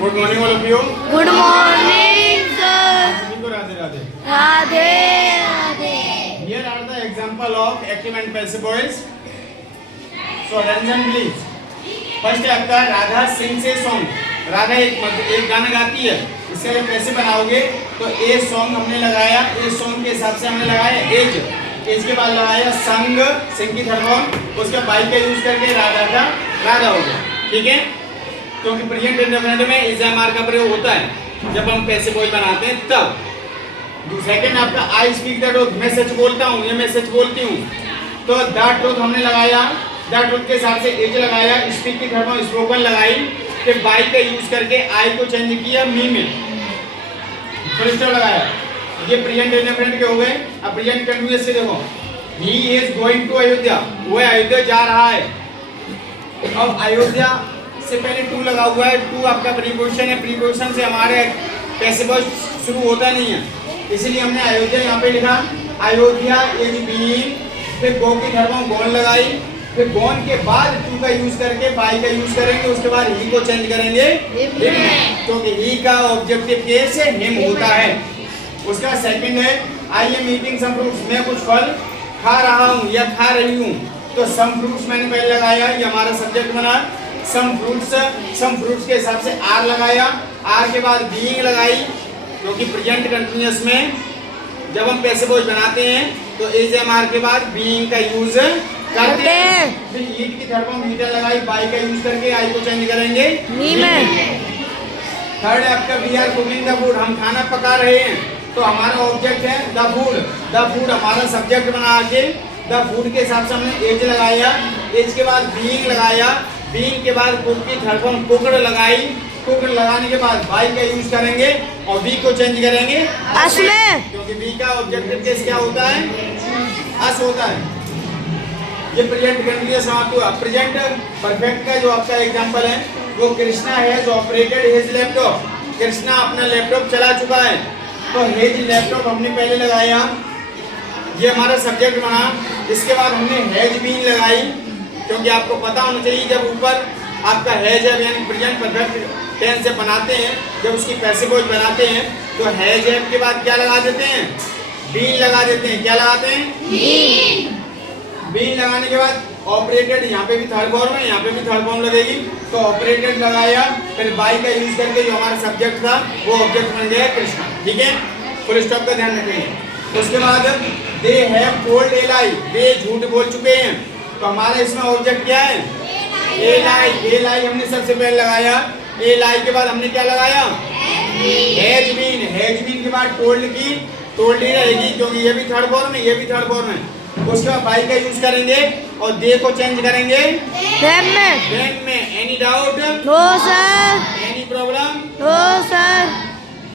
Good morning all of you. Good morning sir. सभी को Radhe Radhe. Radhe Radhe. Here are the example of active and passive voice. So attention please. First है आपका राधा सिंह से song. Radha एक गाना गाती है, इसका जब पैसे बनाओगे तो ए सॉन्ग हमने लगाया, ए सॉन्ग के हिसाब से हमने लगाया एज के बाद लगाया संग, सिंह की थर्ड फॉर्म, उसके बाई का यूज करके राधा का राधा हो गया। ठीक है, क्योंकि प्रेजेंट इंडेफिनिट में इज एम आर का प्रयोग होता है जब हम पैसे बोल बनाते हैं तब। सेकंड आपका आई स्पीक द ट्रूथ, मैं सच बोलता हूँ या मैं सच बोलती हूँ, तो द ट्रूथ हमने लगाया, द ट्रूथ के हिसाब से एज लगाया, स्पीक की थर्ड फॉर्म स्पोकन लगाई, फिर बाई का यूज करके आई को चेंज किया मी में, फुल स्टॉप लगाया। ये प्रेजेंट इंडेफिनिट के हो गए। अब प्रेजेंट कंटीन्यूअस से देखो, he is going to Ayodhya, वो अयोध्या जा रहा है। अब अयोध्या से पहले टू लगा हुआ है, टू आपका प्रीपोजिशन है, प्रीपोजिशन से हमारे पैसे वर्ड शुरू होता नहीं है, इसलिए हमने अयोध्या यहाँ पे लिखा। अयोध्या इज बीइंग, फिर गो की थर्ड फॉर्म गोन लगाई, फिर गोन के बाद टू का यूज करके बाई का यूज करेंगे, उसके बाद ही को चेंज करेंगे हिम, क्योंकि ही का ऑब्जेक्टिव केस हिम होता है। उसका सेकंड है I am eating some fruits, मैं कुछ फल खा रहा हूँ या खा रही हूँ, तो सम फ्रूट्स मैंने पहले लगाया, ये हमारा सब्जेक्ट बना। सम फ्रूट्स के हिसाब से आर लगाया, आर के बाद बीइंग लगाई, क्योंकि प्रेजेंट कंटीन्यूअस में जब हम पैसे बोझ बनाते हैं तो इज एम आर के बाद बीइंग का यूज करते हैं। फिर ईट की थर्ड फॉर्म ईटर लगाई, बाई का यूज करके आई को चेंज करेंगे मी में। थर्ड है आपका we are cooking the food, हम खाना पका रहे हैं, तो हमारा ऑब्जेक्ट है द फूड, द फूड हमारा सब्जेक्ट बना के द फूड के हिसाब से हमने एज लगाया, एज के बाद बीइंग लगाया, बीइंग के बाद कुक की थर्ड फॉर्म कुकड लगाई, कुकड लगाने के बाद बाई का यूज करेंगे और वी को चेंज करेंगे अस में, क्योंकि वी का ऑब्जेक्टिव केस क्या होता है, अस होता है। ये प्रेजेंट कंटीन्यूअस समाप्त हुआ। प्रेजेंट परफेक्ट का जो आपका एग्जांपल है वो Krishna has operated his laptop, Krishna अपना लैपटॉप चला चुका है, तो हिज लैपटॉप हमने पहले लगाया, ये हमारा सब्जेक्ट बना। इसके बाद हमने हैज बीन लगाई, क्योंकि आपको पता होना चाहिए जब ऊपर आपका हैज है यानी प्रेजेंट परफेक्ट टेंस से बनाते हैं, जब उसकी पैसिव वॉइस बनाते हैं तो हैज हैव के बाद क्या लगा देते हैं, बीन लगा देते हैं। क्या लगाते हैं, बीन लगाने के बाद ऑपरेटेड, यहाँ पे भी थर्ड फॉर्म है, यहाँ पे भी थर्ड फॉर्म लगेगी, तो ऑपरेटेड लगाया, फिर बाई का यूज करके जो हमारा सब्जेक्ट था वो ऑब्जेक्ट बन गया कृष्णा। ठीक है, फुल स्टॉप का ध्यान रखेंगे। उसके बाद दे हैव टोल्ड ए लाई, वे झूठ बोल चुके हैं, तो हमारा इसमें ऑब्जेक्ट क्या है, ए लाई। ए लाई हमने सबसे पहले लगाया, ए लाई के बाद हमने क्या लगाया, हैज बीन, हैज बीन के बाद टोल्ड की, टोल्ड ही रहेगी क्योंकि ये भी थर्ड फॉर्म है, ये भी थर्ड फॉर्म है। उसके बाद बाई का यूज करेंगे और दे को चेंज करेंगे देम में। Any doubt? No sir.